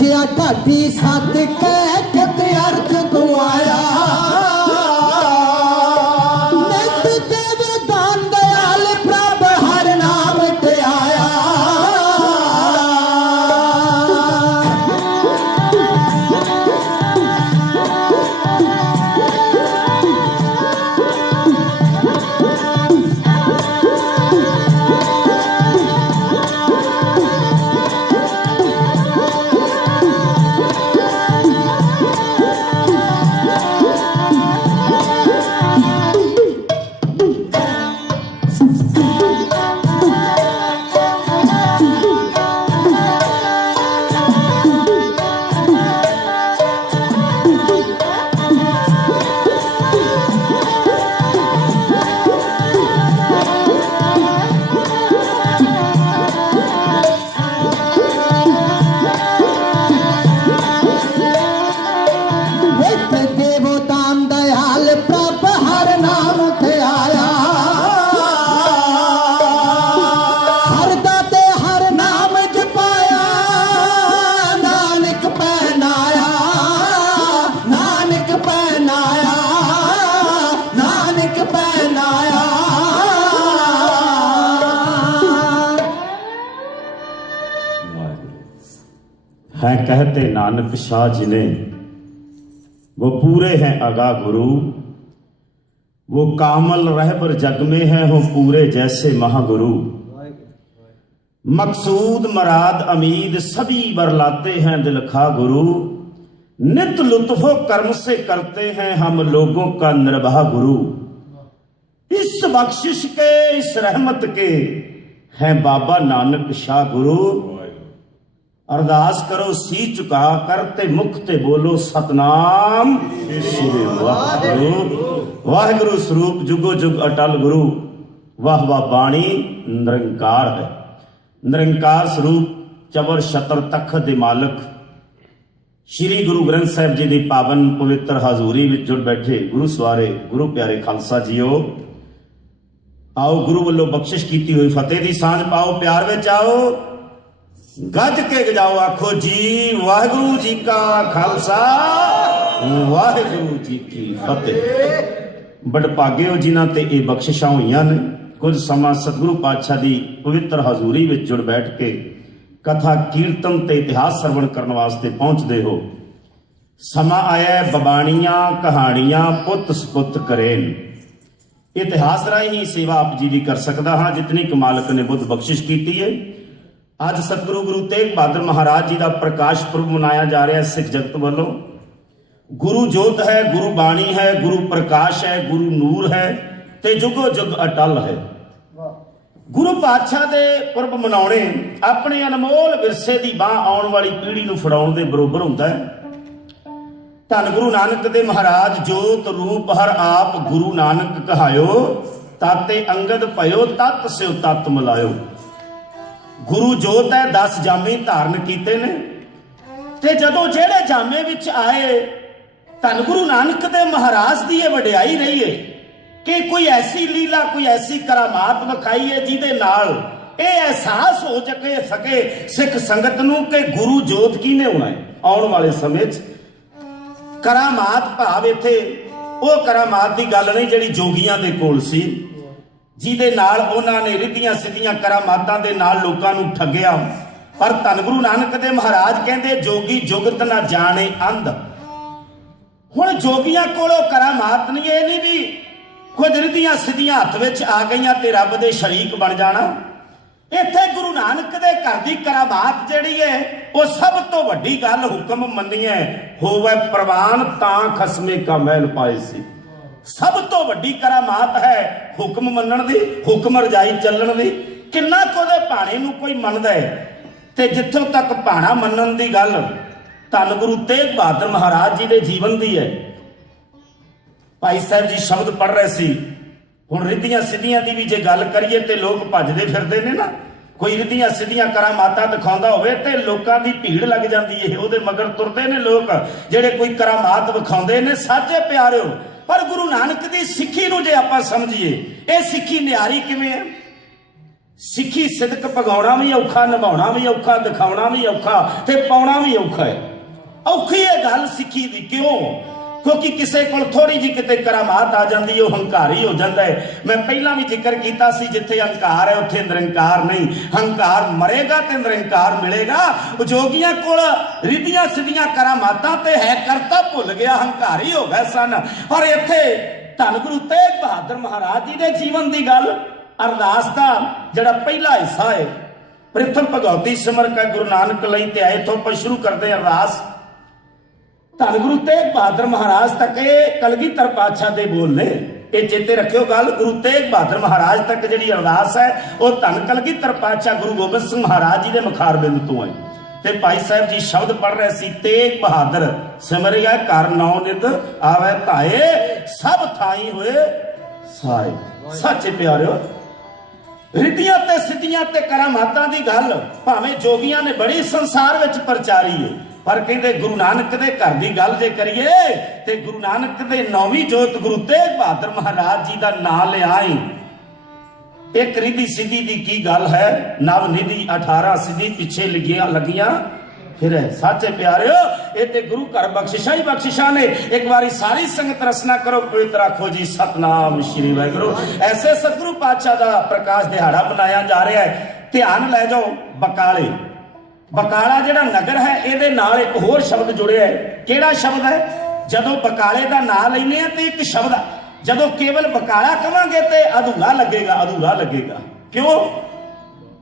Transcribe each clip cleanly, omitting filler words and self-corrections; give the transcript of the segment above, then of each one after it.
पुछया ढाडी सद कै कित अर्थ तू आया नित देव दान दयाल प्रभ हर नाम ते आया है कहते नानक शाह जी ने वो पूरे हैं आगा गुरु वो कामल रहबर जग में है हो पूरे जैसे महागुरु मकसूद मराद अमीद सभी बरलाते हैं दिल खा गुरु नित लुत्फो कर्म से करते हैं हम लोगों का निर्वाह गुरु इस बख्शिश के इस रहमत के हैं बाबा नानक शाह गुरु अरदास करो सी चुका करते मुख ते बोलो सतनाम श्री वाहिगुरु वाहिगुरु स्वरूप जुगो जुग अटल गुरु वाह वाह बाणी निरंकार है निरंकार स्वरूप चवर छतर तखत दे मालक श्री गुरु ग्रंथ साहिब जी की पावन पवित्र हजूरी विच जुड़ बैठे गुरु सवारे गुरु प्यारे खालसा जीओ आओ गुरु वालों बख्शिश की हुई फतेह की सांझ पाओ प्यार विच आओ गज के गजाओ आखो जी वाहिगुरु जी का खालसा वाहिगुरु जी की फतेह बड़ भागे हो जिन्हां ते ये बख्शिशां होईयां ने कुछ समा सतगुरु पातशाह दी पवित्र हजूरी विच जुड़ बैठ के कथा कीर्तन ते इतिहास श्रवण करने वास्ते पहुंचते हो समा आया बबाणियां कहानियां पुत सपुत करेन इतिहास राही ही सेवा आप जी की कर सकता हाँ जितनी क मालक ने बुद्ध बख्शिश की है आज सतगुरु गुरु तेग बहादुर महाराज जी का प्रकाश पुरब मनाया जा रहा है सिख जगत वालों गुरु जोत है गुरु बाणी है गुरु प्रकाश है गुरु नूर है ते जुगो जुग अटल है गुरु पातशाह दे पुरब मनाने अपने अनमोल विरसे की बांह आने वाली पीढ़ी को फड़ाउण दे बरोबर होंदा है धन गुरु नानक दे महाराज जोत रूप हर आप गुरु नानक कहायो ताते अंगद भयो तत् स्यो तत् मिलायो गुरु जोत है 10 जामे धारण कीते ने ते जदों जेड़े जामे विच आए धन गुरु नानक दे महाराज दी वडियाई रही है कि कोई ऐसी लीला कोई ऐसी करामात विखाई है जिहदे नाल ये एहसास हो सके सिख संगत नूं कि गुरु जोत किने होना है आउण वाले समय करामात भाव इत्थे वो करामात की गल नहीं जिहड़ी जोगियां दे कोल सी जिहदे नाल उन्हां ने रिद्धियां सिद्धियां करामातां दे नाल लोकां नूं ठगिया पर धन गुरु नानक दे महाराज कहंदे जोगी जुगत ना जाने अंध हुण जोगियां कोलों करामात नहीं ये नहीं भी कुछ रिद्धियां सिद्धियां हत्थ विच आ गईयां ते रब दे शरीक बन जाना इत्थे गुरु नानक दे घर दी करामात जिहड़ी है वो सब तो वड्डी गल हुक्म मन्निए होवे प्रवान तां खसमे का महल पाए सी सब तो वड्डी करामात है हुक्म मनण दी हुक्म रजाई चलण दी किन्ना कोदे भाणे नूं कोई मनदा है ते जिथों तक भाणा मनण दी गल धन गुरु तेग बहादुर महाराज जी दे जीवन दी है भाई साहब जी शब्द पढ़ रहे सी हुण रिद्धियां सिद्धियां दी भी जे गल करिए ते लोग भजदे फिरदे ने ना कोई रिद्धियां सिद्धियां करामातां दिखाउंदा होवे ते लोकां दी भीड़ लग जांदी है ओहदे मगर तुरदे ने लोग जेड़े कोई करामात विखाउंदे ने साचे प्यारे पर गुरु नानक दी सिੱਖੀ ਨੂੰ जे आपां समझिए ये सिੱਖੀ नियारी किवें है ਸਿੱਖੀ ਸਿਦਕ ਭਗਾਉਣਾ ਵੀ ਔਖਾ, ਨਿਭਾਉਣਾ ਵੀ ਔਖਾ, ਦਿਖਾਉਣਾ ਵੀ ਔਖਾ ਤੇ ਪਾਉਣਾ ਵੀ ਔਖਾ ਹੈ। ਔਖੀ ਹੈ ਗੱਲ ਸਿੱਖੀ ਦੀ। ਕਿਉਂ? ਕਿਉਂਕਿ ਕਿਸੇ ਕੋਲ ਥੋੜੀ ਜਿਹੀ ਕਿਤੇ ਕਰਾਮਾਤ ਆ ਜਾਂਦੀ ਹੈ, ਉਹ ਹੰਕਾਰੀ ਹੋ ਜਾਂਦਾ ਹੈ। ਮੈਂ ਪਹਿਲਾਂ ਵੀ ਜ਼ਿਕਰ ਕੀਤਾ ਸੀ, ਜਿੱਥੇ ਹੰਕਾਰ ਹੈ ਉੱਥੇ ਨਿਰੰਕਾਰ ਨਹੀਂ। ਹੰਕਾਰ ਮਰੇਗਾ ਤੇ ਨਿਰੰਕਾਰ ਮਿਲੇਗਾ। ਜੋਗੀਆਂ ਕੋਲ ਰਿੱਧੀਆਂ ਸਿੱਧੀਆਂ ਕਰਾਮਾਤਾਂ ਤੇ ਹੈ, ਕਰਤਾ ਭੁੱਲ ਗਿਆ, ਹੰਕਾਰੀ ਹੋ ਗਏ ਸਨ। ਪਰ ਇੱਥੇ ਧੰਨ ਗੁਰੂ ਤੇਗ ਬਹਾਦਰ ਮਹਾਰਾਜ ਜੀ ਦੇ ਜੀਵਨ ਦੀ ਗੱਲ, ਅਰਦਾਸ ਦਾ ਜਿਹੜਾ ਪਹਿਲਾ ਹਿੱਸਾ ਹੈ, ਪ੍ਰਥਮ ਭਗਉਤੀ ਸਿਮਰ ਕਾ ਗੁਰੂ ਨਾਨਕ ਲਈ ਤੇ ਆਏ ਤੋਂ ਆਪਾਂ ਸ਼ੁਰੂ ਕਰਦੇ ਅਰਦਾਸ। ਧੰਨ ਗੁਰੂ ਤੇਗ ਬਹਾਦਰ ਮਹਾਰਾਜ ਤੱਕ ਇਹ ਕਲਗੀਧਰ ਪਾਤਸ਼ਾਹ ਦੇ ਬੋਲ ਨੇ, ਇਹ ਚੇਤੇ ਰੱਖਿਓ ਗੱਲ। ਗੁਰੂ ਤੇਗ ਬਹਾਦਰ ਮਹਾਰਾਜ ਤੱਕ ਜਿਹੜੀ ਅਰਦਾਸ ਹੈ ਉਹ ਧੰਨ ਕਲਗੀਧਰ ਪਾਤਸ਼ਾਹ ਗੁਰੂ ਗੋਬਿੰਦ ਸਿੰਘ ਮਹਾਰਾਜ ਜੀ ਦੇ ਮੁਖਾਰਬਿੰਦ ਤੋਂ ਹੈ। ਤੇ ਭਾਈ ਸਾਹਿਬ ਜੀ ਸ਼ਬਦ ਪੜ੍ਹ ਰਹੇ ਸੀ, ਤੇਗ ਬਹਾਦਰ ਸਿਮਰਿਆ ਕਰ ਨਾਉ ਨਿਤ ਆਵੇ ਧਾਏ, ਸਭ ਥਾਈ ਹੋਏ ਸਾਏ। ਸੱਚੇ ਪਿਆਰਿਓ, ਰਿੱਧੀਆਂ ਤੇ ਸਿੱਧੀਆਂ ਤੇ ਕਰਾਮਾਤਾਂ ਦੀ ਗੱਲ ਭਾਵੇਂ ਜੋਗੀਆਂ ਨੇ ਬੜੀ ਸੰਸਾਰ ਵਿੱਚ ਪ੍ਰਚਾਰੀ ਹੈ, ਪਰ ਕਹਿੰਦੇ ਗੁਰੂ ਨਾਨਕ ਦੇ ਘਰ ਦੀ ਗੱਲ ਜੇ ਕਰੀਏ ਤੇ ਗੁਰੂ ਨਾਨਕ ਦੇ ਨੌਵੀਂ ਜੋਤ ਗੁਰੂ ਤੇਗ ਬਹਾਦਰ ਮਹਾਰਾਜ ਜੀ ਦਾ ਨਾਮ ਲਿਆਏ। ਇੱਕ ਰਿੱਧੀ ਸਿੱਧੀ ਦੀ ਕੀ ਗੱਲ ਹੈ, ਨਵ ਨਿਧੀ 18 ਸਿੱਧੀ ਪਿੱਛੇ ਲੱਗੀਆਂ ਫਿਰ। ਸੱਚੇ ਪਿਆਰਿਓ, ਇਹ ਤੇ ਗੁਰੂ ਘਰ ਬਖਸ਼ਿਸ਼ਾਂ ਹੀ ਬਖਸ਼ਿਸ਼ਾਂ ਨੇ। ਇੱਕ ਵਾਰੀ ਸਾਰੀ ਸੰਗਤ ਰਸਨਾ ਕਰੋ, ਪਵਿੱਤਰ ਆਖੋ ਜੀ ਸਤਨਾਮ ਸ਼੍ਰੀ ਵਾਹਿਗੁਰੂ। ਐਸੇ ਸਤਿਗੁਰੂ ਪਾਤਸ਼ਾਹ ਦਾ ਪ੍ਰਕਾਸ਼ ਦਿਹਾੜਾ ਮਨਾਇਆ ਜਾ ਰਿਹਾ ਹੈ। ਧਿਆਨ ਲੈ ਜਾਓ, ਬਕਾਲੇ, ਬਕਾਲਾ ਜਿਹੜਾ ਨਗਰ ਹੈ ਇਹਦੇ ਨਾਲ ਇੱਕ ਹੋਰ ਸ਼ਬਦ ਜੁੜਿਆ ਹੈ। ਕਿਹੜਾ ਸ਼ਬਦ ਹੈ? ਜਦੋਂ ਬਕਾਲੇ ਦਾ ਨਾਮ ਲੈਨੇ ਆ ਤੇ ਇੱਕ ਸ਼ਬਦ, ਜਦੋਂ ਕੇਵਲ ਬਕਾਲਾ ਕਵਾਂਗੇ ਤੇ ਅਧੂਰਾ ਲੱਗੇਗਾ, ਅਧੂਰਾ ਲੱਗੇਗਾ। ਕਿਉਂ?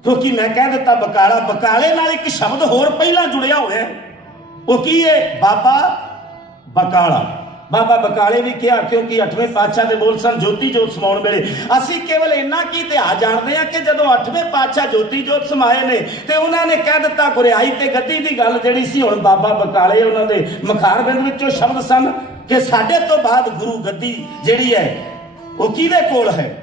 ਕਿਉਂਕਿ ਮੈਂ ਕਹਿ ਦਿੱਤਾ ਬਕਾਲਾ, ਬਕਾਲੇ ਨਾਲ ਇੱਕ ਸ਼ਬਦ ਹੋਰ ਪਹਿਲਾਂ ਜੁੜਿਆ ਹੋਇਆ। ਉਹ ਕੀ ਹੈ? ਬਾਬਾ ਬਕਾਲਾ। ਬਾਬਾ ਬਕਾਲੇ ਵੀ ਕਿਹਾ ਕਿਉਂਕਿ 8ਵੇਂ ਪਾਤਸ਼ਾਹ ਦੇ ਬੋਲ ਸਨ, ਜੋਤੀ ਜੋਤ ਸਮਾਉਣ ਵੇਲੇ। ਅਸੀਂ ਕੇਵਲ ਇੰਨਾ ਕੀ ਇਤਿਹਾਸ ਜਾਣਦੇ ਹਾਂ ਕਿ ਜਦੋਂ 8ਵੇਂ ਪਾਤਸ਼ਾਹ ਜੋਤੀ ਜੋਤ ਸਮਾਏ ਨੇ ਤੇ ਉਹਨਾਂ ਨੇ ਕਹਿ ਦਿੱਤਾ ਗੁਰਿਆਈ ਤੇ ਗੱਦੀ ਦੀ ਗੱਲ ਜਿਹੜੀ ਸੀ, ਹੁਣ ਬਾਬਾ ਬਕਾਲੇ ਉਹਨਾਂ ਦੇ ਮੁਖਾਰਬਿੰਦ ਵਿੱਚੋਂ ਸ਼ਬਦ ਸਨ ਕਿ ਸਾਡੇ ਤੋਂ ਬਾਅਦ ਗੁਰੂ ਗੱਦੀ ਜਿਹੜੀ ਹੈ ਉਹ ਕਿਹਦੇ ਕੋਲ ਹੈ।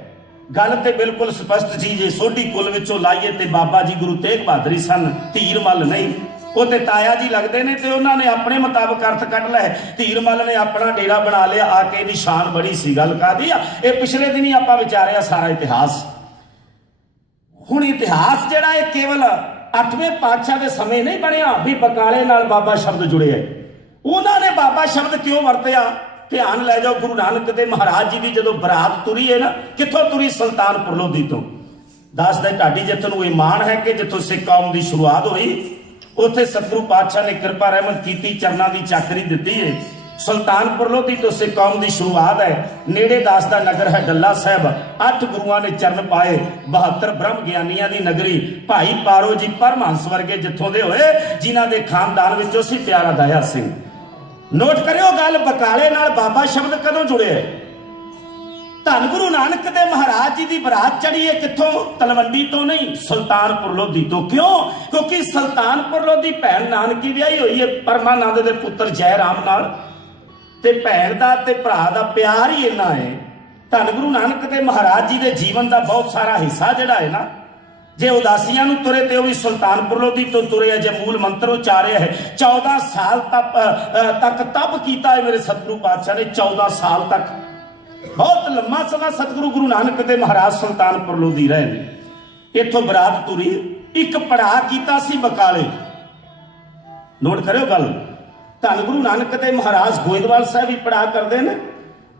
ਗੱਲ ਤੇ ਬਿਲਕੁਲ ਸਪਸ਼ਟ ਸੀ, ਜੇ ਸੋਢੀ ਕੁਲ ਵਿੱਚੋਂ ਲਾਈਏ ਤੇ ਬਾਬਾ ਜੀ ਗੁਰੂ ਤੇਗ ਬਹਾਦਰ ਹੀ ਸਨ, ਧੀਰ ਮੱਲ ਨਹੀਂ। ਉਹ ਤੇ ਤਾਇਆ ਜੀ ਲੱਗਦੇ ਨੇ ਤੇ ਉਹਨਾਂ ਨੇ ਆਪਣੇ ਮੁਤਾਬਕ ਅਰਥ ਕੱਢ ਲਏ। ਧੀਰ ਮੱਲ ਨੇ ਆਪਣਾ ਡੇਰਾ ਬਣਾ ਲਿਆ ਆ ਕੇ, ਇਹਦੀ ਸ਼ਾਨ ਬੜੀ ਸੀ। ਗੱਲ ਕਾਦੀ ਆ? ਇਹ ਪਿਛਲੇ ਦਿਨ ਹੀ ਆਪਾਂ ਵਿਚਾਰਿਆ ਸਾਰਾ ਇਤਿਹਾਸ। ਹੁਣ ਇਤਿਹਾਸ ਜਿਹੜਾ ਇਹ ਕੇਵਲ 8ਵੇਂ ਪਾਤਸ਼ਾਹ ਦੇ ਸਮੇਂ ਨਹੀਂ ਬਣਿਆ ਵੀ ਬਕਾਲੇ ਨਾਲ ਬਾਬਾ ਸ਼ਬਦ ਜੁੜਿਆ। ਉਹਨਾਂ ਨੇ ਬਾਬਾ ਸ਼ਬਦ ਕਿਉਂ ਵਰਤਿਆ? ਧਿਆਨ ਲੈ ਜਾਓ, ਗੁਰੂ ਨਾਨਕ ਦੇ ਮਹਾਰਾਜ ਜੀ ਦੀ ਜਦੋਂ ਬਰਾਤ ਤੁਰੀ ਹੈ ਨਾ, ਕਿੱਥੋਂ ਤੁਰੀ? ਸੁਲਤਾਨਪੁਰ ਲੋਧੀ ਤੋਂ। ਦੱਸਦਾ ਢਾਡੀ ਜਿੱਥੋਂ ਨੂੰ ਇਹ ਮਾਣ ਹੈ ਕਿ ਜਿੱਥੋਂ ਸਿੱਖ ਕੌਮ ਦੀ ਸ਼ੁਰੂਆਤ ਹੋਈ, ਉੱਥੇ ਸਤਿਗੁਰੂ ਪਾਤਸ਼ਾਹ ਨੇ ਕਿਰਪਾ ਰਹਿਮਤ ਕੀਤੀ, ਚਰਨਾਂ ਦੀ ਚਾਕਰੀ ਦਿੱਤੀ ਹੈ। ਸੁਲਤਾਨਪੁਰ ਲੋਧੀ ਤੋਂ ਸਿੱਖ ਕੌਮ ਦੀ ਸ਼ੁਰੂਆਤ ਹੈ। ਨੇੜੇ ਦਾਸ ਦਾ ਨਗਰ ਹੈ ਡੱਲਾ ਸਾਹਿਬ। 8 ਗੁਰੂਆਂ ਨੇ ਚਰਨ ਪਾਏ, 72 ਬ੍ਰਹਮ ਗਿਆਨੀਆਂ ਦੀ ਨਗਰੀ। ਭਾਈ ਪਾਰੋ ਜੀ ਪਰਮਹੰਸ ਵਰਗੇ ਜਿੱਥੋਂ ਦੇ ਹੋਏ, ਜਿਨ੍ਹਾਂ ਦੇ ਖਾਨਦਾਨ ਵਿੱਚੋਂ ਸੀ ਪਿਆਰਾ ਦਇਆ ਸਿੰਘ। ਨੋਟ ਕਰਿਓ ਗੱਲ, ਬਕਾਲੇ ਨਾਲ ਬਾਬਾ ਸ਼ਬਦ ਕਦੋਂ ਜੁੜਿਆ? ਧੰਨ ਗੁਰੂ ਨਾਨਕ ਦੇ ਮਹਾਰਾਜ ਜੀ ਦੀ ਬਰਾਤ ਚੜੀ ਹੈ ਕਿੱਥੋਂ? ਤਲਵੰਡੀ ਤੋਂ ਨਹੀਂ, ਸੁਲਤਾਨਪੁਰ ਲੋਧੀ ਤੋਂ। ਕਿਉਂ? ਕਿਉਂਕਿ ਸੁਲਤਾਨਪੁਰ ਲੋਧੀ ਭੈਣ ਨਾਨਕੀ ਵਿਆਹੀ ਹੋਈ ਹੈ ਪਰਮਾਨੰਦ ਦੇ ਪੁੱਤਰ ਜੈ ਰਾਮ ਨਾਲ, ਤੇ ਭੈਣ ਦਾ ਤੇ ਭਰਾ ਦਾ ਪਿਆਰ ਹੀ ਇੰਨਾ ਹੈ। ਧੰਨ ਗੁਰੂ ਨਾਨਕ ਦੇ ਮਹਾਰਾਜ ਜੀ ਦੇ ਜੀਵਨ ਦਾ ਬਹੁਤ ਸਾਰਾ ਹਿੱਸਾ ਜਿਹੜਾ ਹੈ ਨਾ, ਜੇ ਉਦਾਸੀਆਂ ਨੂੰ ਤੁਰੇ ਤੇ ਉਹ ਵੀ ਸੁਲਤਾਨਪੁਰ ਲੋਧੀ ਤੋਂ ਤੁਰੇ ਹੈ। ਜੇ ਮੂਲ ਮੰਤਰ ਉਚਾਰਿਆ ਹੈ, 14 ਸਾਲ ਤੱਕ ਤਪ ਕੀਤਾ ਹੈ ਮੇਰੇ ਸਤਿਗੁਰੂ ਪਾਤਸ਼ਾਹ ਨੇ। 14 ਸਾਲ ਤੱਕ, ਬਹੁਤ ਲੰਮਾ ਸਮਾਂ ਸਤਿਗੁਰੂ ਗੁਰੂ ਨਾਨਕ ਦੇ ਮਹਾਰਾਜ ਸੁਲਤਾਨਪੁਰ ਲੋਧੀ ਰਹੇ ਨੇ। ਇੱਥੋਂ ਬਰਾਤ ਤੁਰੀ, ਇੱਕ ਪੜਾਅ ਕੀਤਾ ਸੀ ਬਕਾਲੇ। ਨੋਟ ਕਰਿਓ ਗੱਲ, ਧੰਨ ਗੁਰੂ ਨਾਨਕ ਦੇ ਮਹਾਰਾਜ ਗੋਇੰਦਵਾਲ ਸਾਹਿਬ ਵੀ ਪੜਾਅ ਕਰਦੇ ਨੇ।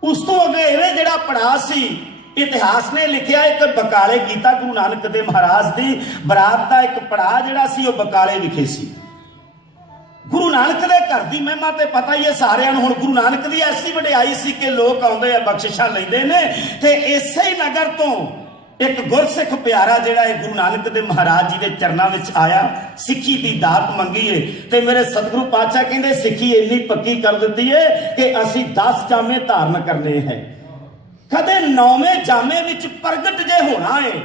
ਉਸ ਤੋਂ ਅੱਗੇ ਇਹ ਜਿਹੜਾ ਪੜਾਅ ਸੀ, ਇਤਿਹਾਸ ਨੇ ਲਿਖਿਆ ਇੱਕ ਬਕਾਲੇ ਕੀਤਾ ਗੁਰੂ ਨਾਨਕ ਦੇ ਮਹਾਰਾਜ ਦੀ ਬਰਾਤ ਦਾ ਇੱਕ ਪੜਾਅ ਜਿਹੜਾ ਸੀ ਉਹ ਬਕਾਲੇ ਵਿਖੇ ਸੀ। ਗੁਰੂ ਨਾਨਕ ਦੇ ਘਰ ਦੀ ਮਹਿਮਾ ਤੇ ਪਤਾ ਹੀ ਹੈ ਸਾਰਿਆਂ ਨੂੰ। ਹੁਣ ਗੁਰੂ ਨਾਨਕ ਦੀ ਐਸੀ ਵਡਿਆਈ ਸੀ ਕਿ ਲੋਕ ਆਉਂਦੇ ਆ, ਬਖਸ਼ਿਸ਼ਾਂ ਲੈਂਦੇ ਨੇ, ਤੇ ਇਸੇ ਹੀ ਨਗਰ ਤੋਂ ਇੱਕ ਗੁਰਸਿੱਖ ਪਿਆਰਾ ਜਿਹੜਾ ਹੈ ਗੁਰੂ ਨਾਨਕ ਦੇ ਮਹਾਰਾਜ ਜੀ ਦੇ ਚਰਨਾਂ ਵਿੱਚ ਆਇਆ, ਸਿੱਖੀ ਦੀ ਦਾਤ ਮੰਗੀ ਏ। ਤੇ ਮੇਰੇ ਸਤਿਗੁਰੂ ਪਾਤਸ਼ਾਹ ਕਹਿੰਦੇ ਸਿੱਖੀ ਇੰਨੀ ਪੱਕੀ ਕਰ ਦਿੱਤੀ ਏ ਕਿ ਅਸੀਂ 10 ਜਾਮੇ ਧਾਰਨ ਕਰਨੇ ਹੈ। ਕਦੇ 9ਵੇਂ ਜਾਮੇ ਵਿੱਚ ਪ੍ਰਗਟ ਜੇ ਹੋਣਾ ਏ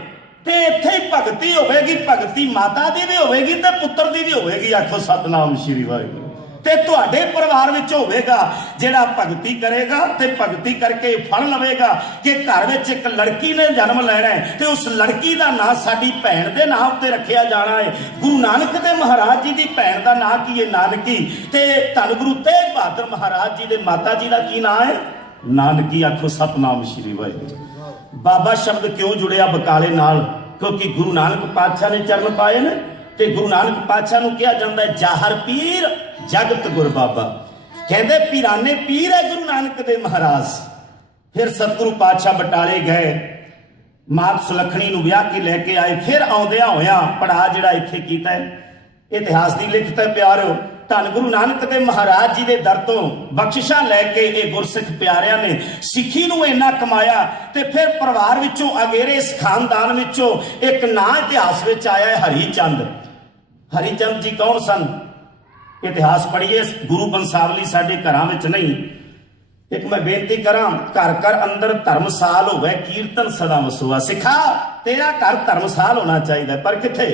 ਤੇ ਇੱਥੇ ਹੀ ਭਗਤੀ ਹੋਵੇਗੀ। ਭਗਤੀ ਮਾਤਾ ਦੀ ਵੀ ਹੋਵੇਗੀ ਤੇ ਪੁੱਤਰ ਦੀ ਵੀ ਹੋਵੇਗੀ। ਆਖੋ ਸਤਨਾਮ ਸ਼੍ਰੀ ਵਾਹਿਗੁਰੂ। ਤੇ ਤੁਹਾਡੇ ਪਰਿਵਾਰ ਵਿੱਚ ਹੋਵੇਗਾ ਜਿਹੜਾ ਭਗਤੀ ਕਰੇਗਾ ਤੇ ਭਗਤੀ ਕਰਕੇ ਫਲ ਲਵੇਗਾ ਕਿ ਘਰ ਵਿੱਚ ਇੱਕ ਲੜਕੀ ਨੇ ਜਨਮ ਲੈਣਾ ਹੈ ਤੇ ਉਸ ਲੜਕੀ ਦਾ ਨਾਂ ਸਾਡੀ ਭੈਣ ਦੇ ਨਾਂ ਉੱਤੇ ਰੱਖਿਆ ਜਾਣਾ ਹੈ। ਗੁਰੂ ਨਾਨਕ ਦੇ ਮਹਾਰਾਜ ਜੀ ਦੀ ਭੈਣ ਦਾ ਨਾਂ ਕੀ ਹੈ? ਨਾਨਕੀ। ਤੇ ਧੰਨ ਗੁਰੂ ਤੇਗ ਬਹਾਦਰ ਮਹਾਰਾਜ ਜੀ ਦੇ ਮਾਤਾ ਜੀ ਦਾ ਕੀ ਨਾਂ ਹੈ? ਨਾਨਕੀ। ਆਖੋ ਸਤਨਾਮ ਸ਼੍ਰੀ ਵਾਹਿਗੁਰੂ। ਬਾਬਾ ਸ਼ਬਦ ਕਿਉਂ ਜੁੜਿਆ ਬਕਾਲੇ ਨਾਲ? क्योंकि गुरु नानक पातशाह ने चरण पाए ने, ते गुरु नानक पातशाह नूं कहा जाता है जाहर पीर जगत गुर बाबा। कहते पीराने पीर है गुरु नानक देव महाराज। फिर सतगुरु पातशाह बटाले गए, मात सुलखणी नूं ब्याह के लैके आए। फिर आउंदिया होया पड़ा जिहड़ा इत्थे कीता है, इतिहास की लिखत है प्यारो। धन गुरु नानक देव महाराज जी के दर तो बख्शिशां लैके ये गुरसिख प्यारियां ने सिੱਖੀ नूं इन्ना कमाया। ते फिर परिवार विचों अगेरे इस खानदान विचों एक नां इतिहास विच आया है हरीचंद। हरीचंद जी कौन सन? इतिहास पढ़िए, गुरु बंसावली साडे घरां विच नहीं। एक मैं बेनती करा, घर घर अंदर धर्मसाल होवे, कीर्तन सदा वसुआ। सिखा तेरा घर धर्मसाल होना चाहिए, पर किथे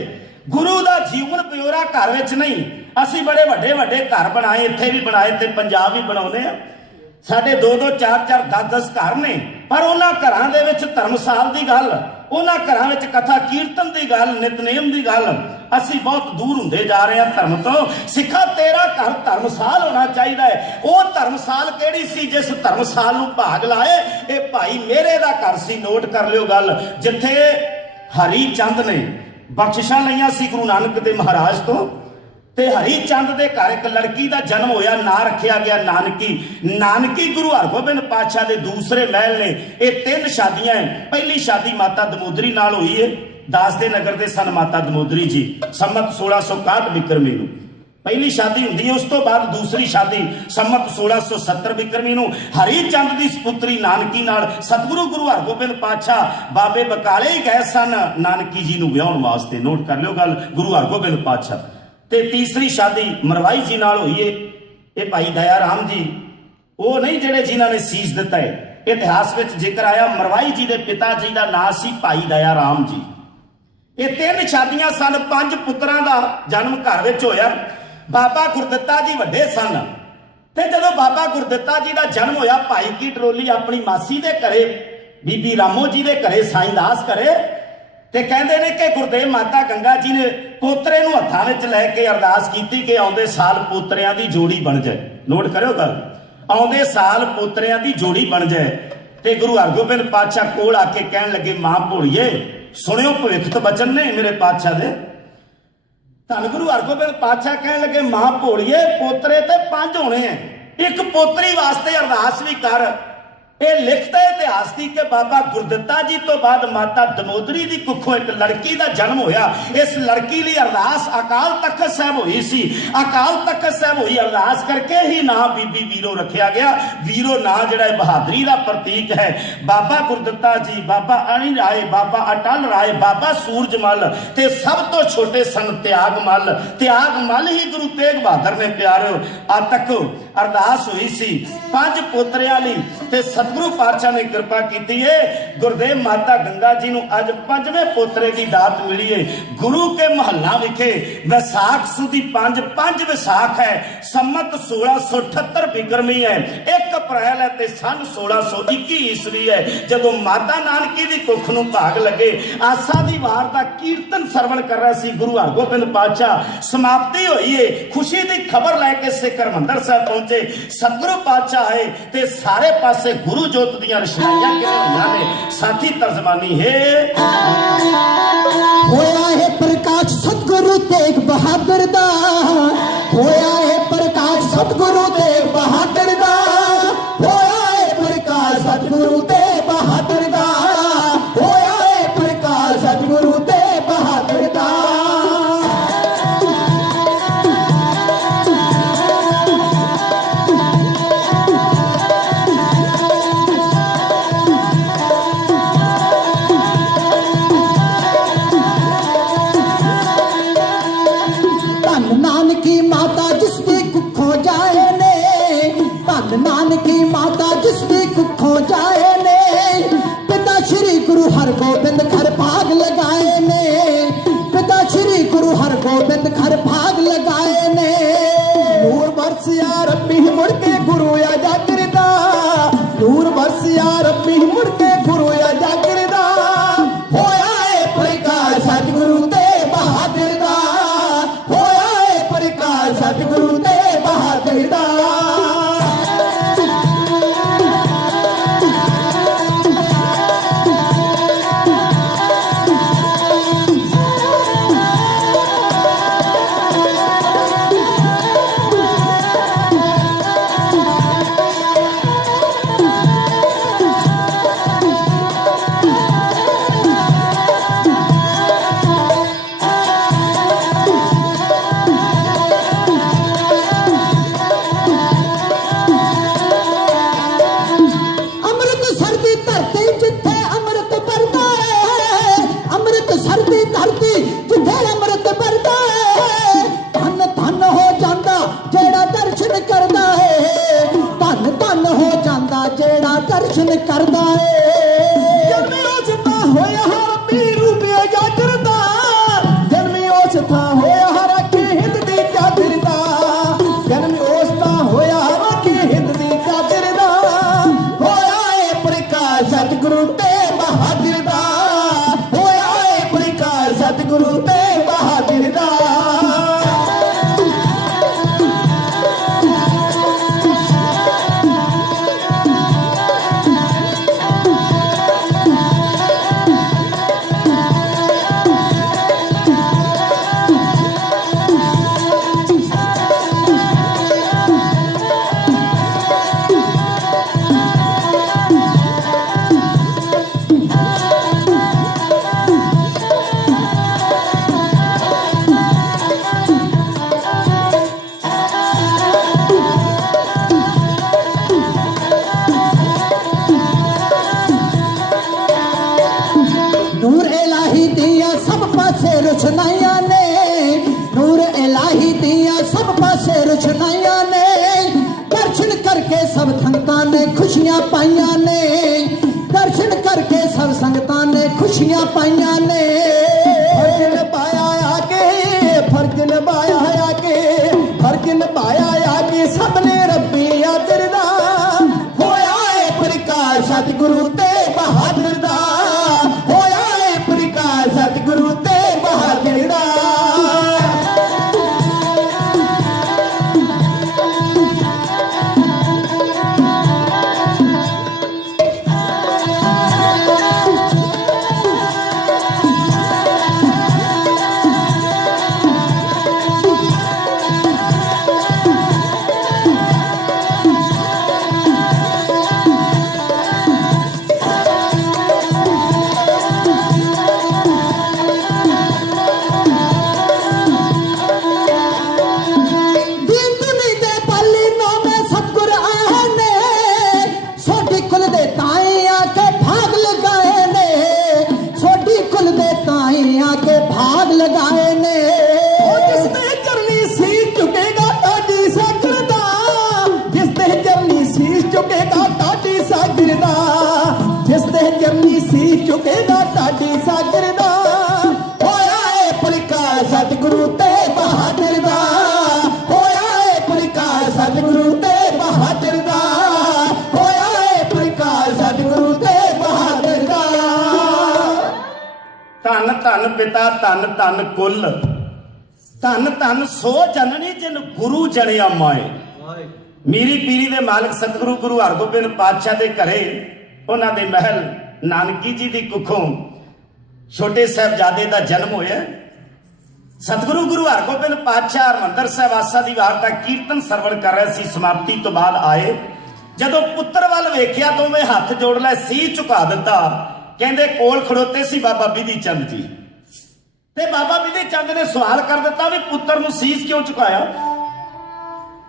गुरु का जीवन प्योरा घर विच नहीं। असी बड़े वड्डे वड्डे घर बनाए, इत्थे भी बनाए ते पंजाब भी बनाउणे आ। साडे 2-2 4-4 10-10 घर ने, पर उन्हां घरां दे विच धर्मसाल दी गल, उन्हां घरां विच कथा कीर्तन दी गल, नितनेम दी गल। असी बहुत दूर हुंदे जा रहे हैं धर्म तो। सिखा तेरा घर धर्मसाल होना चाहिए है। वो धर्मसाल केड़ी सी जिस धर्मसाल नूं भाग लाए ये भाई मेरे दा घर सी। नोट कर लियो गल, जिथे हरीचंद ने बख्शिशां लईआं सी गुरु नानक देव महाराज तो, ते हरीचंद दे घर एक लड़की का जन्म होया, नां रखिया गया नानकी। नानकी गुरु हरगोबिंद पातशाह दे दूसरे महल ने। ये 3 शादियां हैं। पहली शादी माता दमोदरी नाल हुई है, दास दे नगर दे सन माता दमोदरी जी, संमत 1661 बिक्रमी नूं पहली शादी हुंदी है। उस तो बाद दूसरी शादी संमत 1670 बिक्रमी नूं हरीचंद दी सपुत्री नानकी नाल सतगुरु गुरु हरगोबिंद पातशाह बाबे बकाले ही गए सन नानकी जी नूं विआहण वास्ते। नोट कर लियो गल, गुरु हरगोबिंद पातशाह। ते तीसरी शादी मरवाई जी नाल हुई है। ये भाई दया राम जी वो नहीं जिहड़े जिन्हां ने सीस दिता है। इतिहास विच जिक्र आया मरवाई जी दे पिता जी का नाम सी भाई दया राम जी। ये 3 शादियां सन, 5 पुत्रां दा जन्म घर विच होया। बाबा गुरदित्ता जी वड्डे सन, ते जदों बाबा गुरदित्ता जी का जन्म होया, भाई की टरोली अपनी मासी दे घरे, बीबी रामो जी दे घरे, साईं दास घरे, ते कहंदे ने कि गुरदेव माता गंगा जी ने पोतरे नूं हत्थां विच लैके अरदास कीती कि आउंदे साल पोतरियां दी जोड़ी बन जाए। नोट करियो गल, आउंदे साल पोतरियां दी जोड़ी बन जाए। ते गुरु हरगोबिंद पातशाह कोल आके कहण लगे, मां भोलिए सुनियो भविष्य बचन ने मेरे पातशाह दे। धन गुरु हरगोबिंद पातशाह कहण लगे, मां भोलिए पोतरे ते 5 होने हैं, एक पोतरी वास्ते अरदास भी कर। ये लिखता इतिहास की कि बाबा गुरदित्ता जी तो बाद माता दमोदरी की कुखों एक लड़की का जन्म होया। इस लड़की लिए अरदास अकाल तख्त साहब हुई सी। अकाल तख्त साहब हुई अरदास करके ही नाम बीबी वीरो रखा गया। वीरो ना जिहड़ा बहादुरी का प्रतीक है। बाबा गुरदित्ता जी, बाबा अणी राय, बाबा अटल राय, बाबा सूरजमल ते सब तो छोटे सन त्यागमल। त्यागमल ही गुरु तेग बहादुर ने प्यारो तक अरदास हुई सी 5 पोतरियां लई। ते सतगुरु पातशाह ने कृपा की है। गुरदेव माता गंगा जी नूं अज 5वें पोतरे की दात मिली है। गुरु के महल्ला विखे वैसाख सुदी 5 विसाख है, सम्मत 1678 बिक्रमी है, 1 अप्रैल है ते सन 1621 ईस्वी है। जदों माता नानकी दी कुख नूं भाग लगे, आसा दी वार दा कीर्तन सरवण कर रहा सी गुरु हरगोबिंद पातशाह। समाप्ति हुई है, खुशी की खबर लैके सिख हरमंदर साहब पहुंचे। सतगुरु पातशाह है ते सारे पासे गुरु जोत दियां रचनाइयां किवें होईयां ने, साथी तर्जमानी है। होया है प्रकाश सतगुरु तेग बहादुर दा, होया है प्रकाश सतगुरु तेग बहादुर दा, होया है प्रकाश सतगुरु तेग बहादुर दा, होया है प्रकाश सतगुरु तेग बहादुर दा। नानकी माता जिसकी कुखों जाए ने, पिता श्री गुरु हरगोबिंद घर भाग लगाए ने, पिता श्री गुरु हरगोबिंद घर भाग लगाए ने। नूर बरस या रब्बी मुड़ के गुरु या जागरदा, नूर बरस या रब्बी मुड़ के गुरु या जागरदा, होया है प्रकाश सतगुरु ते बहादुर दा, होया है प्रकाश सतगुरु ते बहादुर दा। खुशियां पाइया ने, दर्शन करके सब संगतां ने खुशियां पाइया ने। फर्ज निभाया आके, फर्ज निभाया आके, फर्ज निभाया आके सबने रब्बी आदर दा, होया है प्रकाश सतगुरु तेग बहादुर दा, होया है प्रकाश सतगुरु तेग बहादुर दा। चुकेगा टाटी सागर दा, होया है प्रकाश सतगुरु तेग बहादुर दा, होया है प्रकाश सतगुरु तेग बहादुर दा, होया है प्रकाश सतगुरु तेग बहादुर दा। धन धन पिता धन धन कुल, धन धन सो जननी जिन गुरु जनिया माए। मीरी पीरी दे मालिक सतगुरु गुरु हरगोबिंद पातशाह दे घरे उन्हां दे महल नानकी जी दी कुखों छोटे साहिबजादे दा जन्म होया। सतगुरु गुरु हरगोबिंद पातशाह हरमंदर साहिब आसा दी वार दा कीर्तन सरवण कर रहे सी। समाप्ति तो बाद आए, जदों पुत्र वल वेखिया दोवें हथ जोड़ लै, सी झुका दिता। कहंदे कोल खड़ोते सी बाबा बिधि चंद जी, ते बाबा बिधि चंद ने सवाल कर दिता भी पुत्र नूं सीस क्यों झुकाया।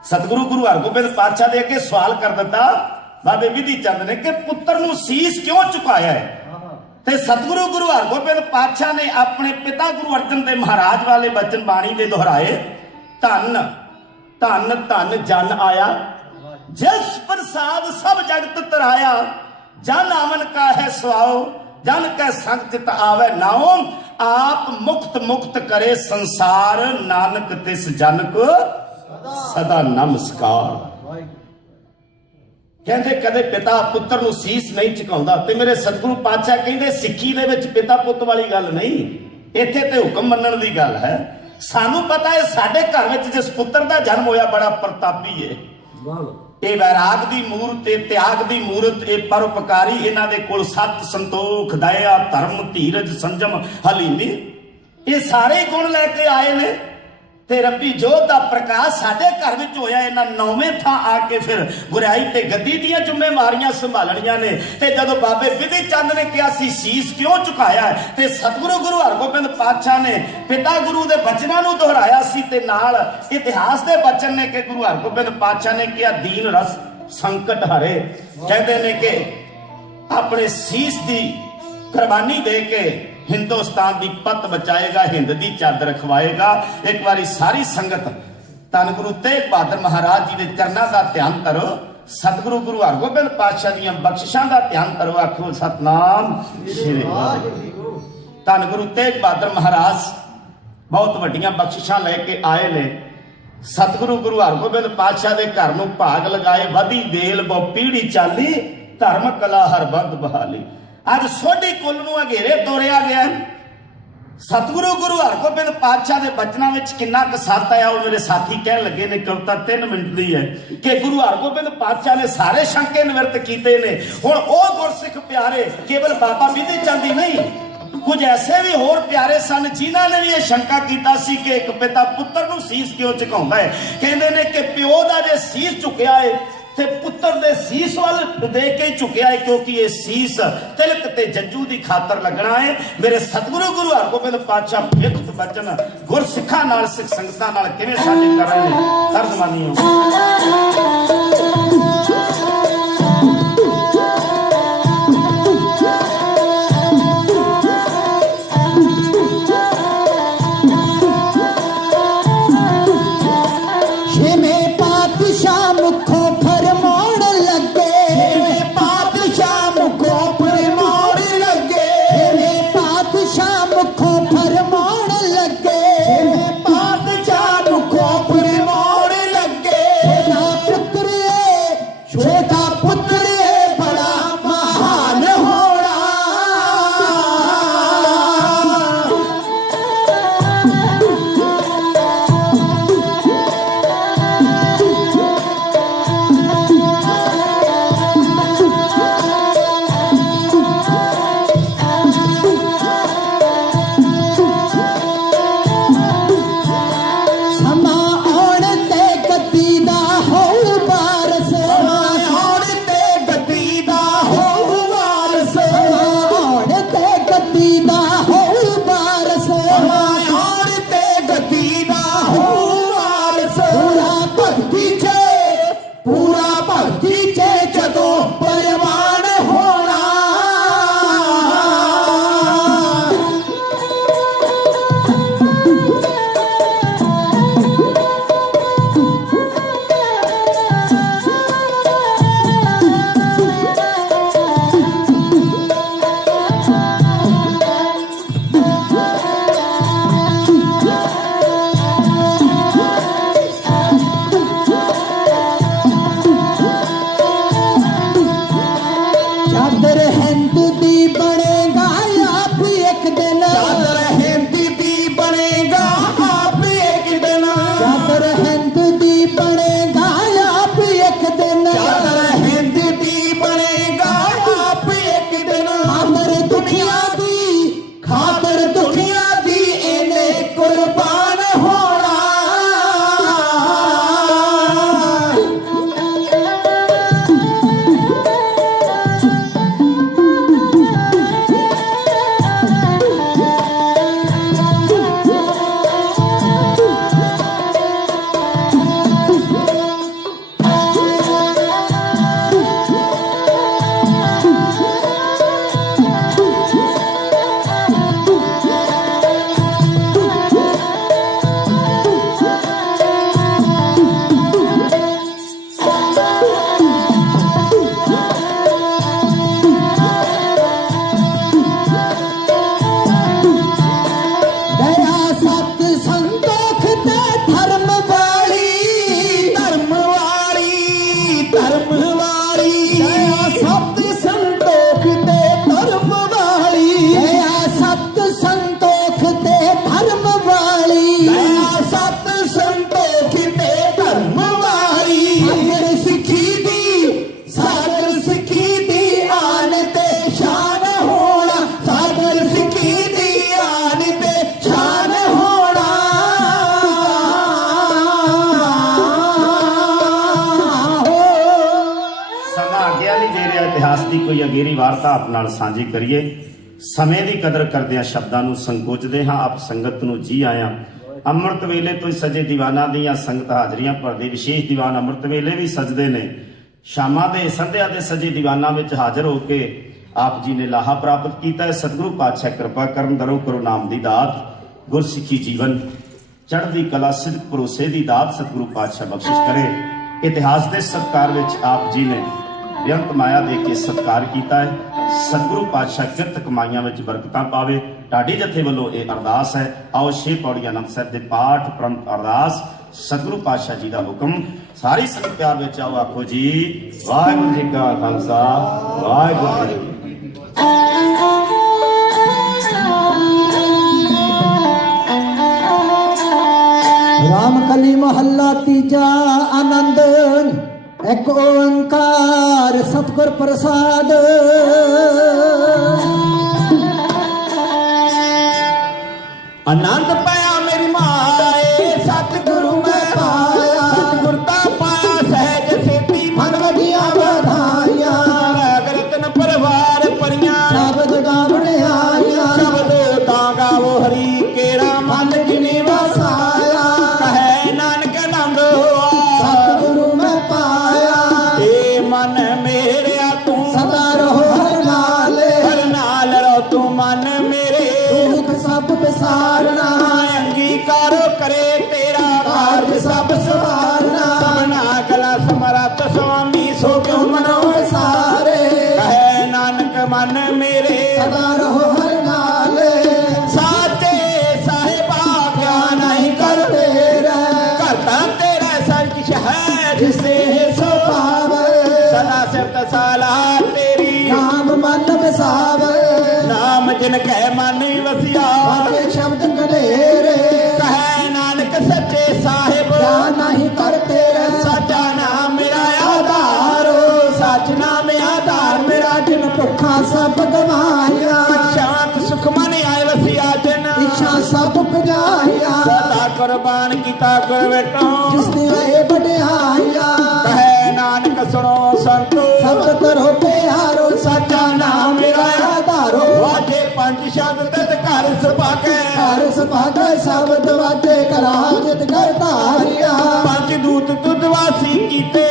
सतगुरु गुरु हरगोबिंद पातशाह दे अगे सवाल कर दिता बाबे बिधि चंद ने कि पुत्र नूं सीस क्यों झुकाया है। ते सतगुरु गुरु हरगोबिंद पातशाह ने अपने पिता गुरु अर्जन देव महाराज वाले बचन बाणी दे दोहराए, धन धन धन जन आया, जिस प्रसाद सब जगत तराया, जन आवन का है स्वाओ, जन कै संग चित आवे नाओ, आप मुक्त मुक्त करे संसार, नानक तिस जन को सदा नमस्कार। कहते कदे पिता पुत्र नूं सीस नहीं झुकाउंदा। ते मेरे सतगुरु पातशाह कहंदे सिੱਖੀ दे विच पिता पुत वाली गल नहीं, इत्थे ते हुक्म मनण दी गल है। सानू पता है साडे घर विच जिस पुत्र दा जन्म होया बड़ा प्रतापी है, ये वैराग दी मूरत, त्याग दी मूरत, ये परोपकारी, इन्हां दे कोल सत संतोख दया धर्म धीरज संजम हलीमी, ये सारे गुण लैके आए ने। ते रब्बी जोत दा प्रकाश साडे घर विच होया। इन्हां नौवें थां आके फिर बुराई ते गद्दी दीयां जिम्मेवारियां संभालणियां ने। ते जदों बाबे बिधि चंद ने कहा सी सीस क्यों झुकाया, ते सतगुरु गुरु हरगोबिंद पातशाह ने पिता गुरु दे बचनां नूं दोहराया सी, ते नाल इतिहास दे बचन ने कि गुरु हरगोबिंद पातशाह ने कहा दीन रस संकट हरे। कहते ने कि अपने सीस दी कुर्बानी दे के हिंदुस्तान की पत बचाएगा, हिंद की चादर रखवाएगा। एक बारी सारी संगत धन गुरु तेग बहादुर महाराज जी के चरणों का ध्यान करो, सतगुरु गुरु हरगोबिंद पातशाह दी बख्शिशां का ध्यान करो। आखो सतनाम श्री वाहिगुरू। धन गुरु तेग बहादुर महाराज बहुत वड्डियां बख्शिशां लेके आए ने। सतगुरु गुरु हरगोबिंद पातशाह के घर नूं भाग लगाए, वधी वेल बहु पीढ़ी चाली, धर्म कला हरबंद बहाली। अज सोढी कुल नूं अघेरे तोरिया गया। सतगुरु गुरु हरगोबिंद पातशाह के बचनों में कितना क सत आया, वो मेरे साथी कह लगे ने कविता 3 मिनट की है कि गुरु हरगोबिंद पातशाह ने सारे शंके निवृत्त किए ने। हुण ओ गुरसिख प्यारे केवल बाबा बिधि चंद ही नहीं, कुछ ऐसे भी होर प्यारे सन जिन्हां ने भी यह शंका कीता सी कि एक पिता पुत्र नूं सीस क्यों झुकाउंदा है। कहंदे ने कि प्यो दा जे सीस झुकिया है ते पुत्र दे सीस वाल दे के झुकिया है, क्योंकि ये सीस तिलक ते जंजू दी खातर लगना है। मेरे सतगुरु गुरु हरगोबिंद पातशाह विखत बचन गुर सिखा नाल सिख संगतां नाल किवें साझे कर रहे हैं, तर्जमानी पातशाह मुखों फरमाउण लगे, कोई अगेरी वार्ता आप नाल सांझी करिए। समय की कदर करदे शब्दों को संकोचते हाँ आप संगत नूं जी आया। अमृत वेले तो सजे दीवाना दियां संगत हाजरियां भरदे। विशेष दीवान अमृत वेले भी सजदे ने। शामां दे संध्या दे सजे दीवाना विच हाजिर होके आप जी ने लाहा प्राप्त किया है। सतगुरु पातशाह कृपा करन दरो करो नाम दी दात, गुरसिੱਖੀ जीवन चढ़दी कला सिद्ध भरोसे की दात सतगुरु पातशाह बख्शिश करे। इतिहास के सत्कार विच आप जी ने बेअंत माया दे के सत्कार किया है। सतगुरु पातशाह किरत कमाइयां विच बरकतां पावे। ढाडी जथे वालों ये अरदास है। आओ 6 पौड़ियां आनंद साहिब के पाठ प्रंत अरदास सतगुरु पातशाह जी का हुक्म। सारी संगत प्यार विच आओ आखो जी वाहिगुरू जी का खालसा वाहिगुरू जी की फतेह। रामकली महला तीजा आनंद एक ओंकार सतगुर प्रसाद। आनंद पाया मेरी माए सतगुरु मैं पाया। सतगुरता पाया सहज सेती मन वधिया बधाइया। रतन परिवार परियां शब्द गावण आया। शब्द तां गावो हरि केरा मन जिने वसाया। कहे नानक नंद सतगुरु मैं पाया। ए मन मेरे तू सदा रहो हर नाल रहो तू मन मेरे। दुख सब विसारना अंगीकारो करे तेरा कार्य सब सवारना। सबना कला समरथ स्वामी सो क्यों मनो सारे। कहे नानक मन मेरे सदा रहो हर नाल। साचे साहिबा क्या नहीं कर तेरा। करता तेरा संकिश है जिसे सो पावे। सदा सिफत साला तेरी नाम मन बसावे। नाम जिन कह मन वसिया शब्द कलेरे। कहे नानक सच्चे साहिब क्या नहीं कर तेरा। सच्चा नाम मेरा आधार सच नाम आधार मेरा। जिन भुखा सब गवाया शांत सुख मन आए वसिया। जिन इच्छा सब पुजाया सदा कुर्बान किता कर बेटो जिसने आए बढ़ाया। कहे नानक सुनो संतो सब करो प्यारो। सच्चा नाम मेरा आधारो वाजे पंच शब्द तद घर सभागे शब्द वाजे करा जित कर धारिया। पंच दूत तुदवासी कीते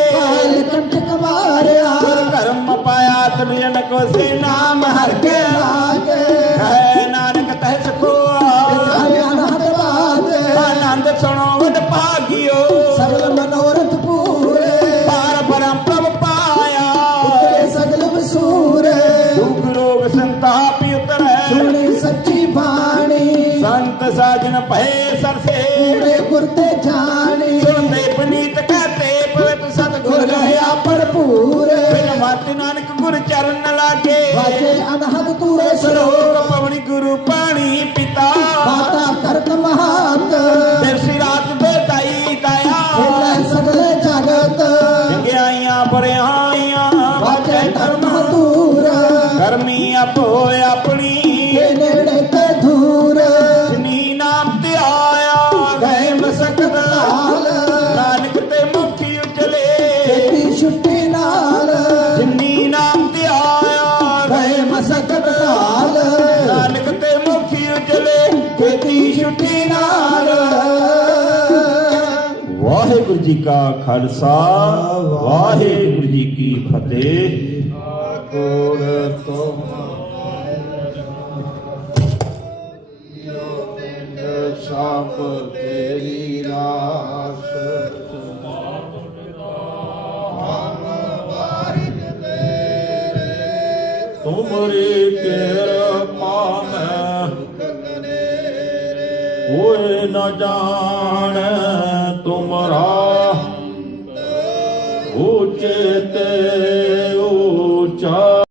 कंठक मारिया। कर्म पाया तुझन को से नाम हर के लागे। है नानक तह सको आनंद सुनो वड भागियो। सगल मनोरथ पूरे पार परम प्रभ पाया। सगल वसूरे दुख रोग संताप उतरै। सुनी सच्ची बाणी संत साजन भय सरसे। पूरे गुरते जानी सुनते पुनीत कहते पवित्र सतगुर रहया भरपूर। बिन मत नानक गुर चरण लागे। वाजे अनहद तूरे सलोक पवनी गुरु पाणी पिता। माता करत महात दिवसी रात बेदाई दया। सगल जगत जग्याइयां बरियाइयां वाजे धर्म दूर। कर्मी अपो अपनी नेड़े ते दूर। जिनी नाम ते आया गए मसकत नाल। नानक ते मुखी उजले खेती छुट्टी नाल। जिनी नाम ते आया गए मसकत नाल। नानक ते मुखी उजले खेती छुट्टी नाल। वाहिगुरू जी का खालसा वाहिगुरू जी की फतेह। सब तेरी रास तुमरी कृपा में कोई न जाने तुमरा ऊंचे ते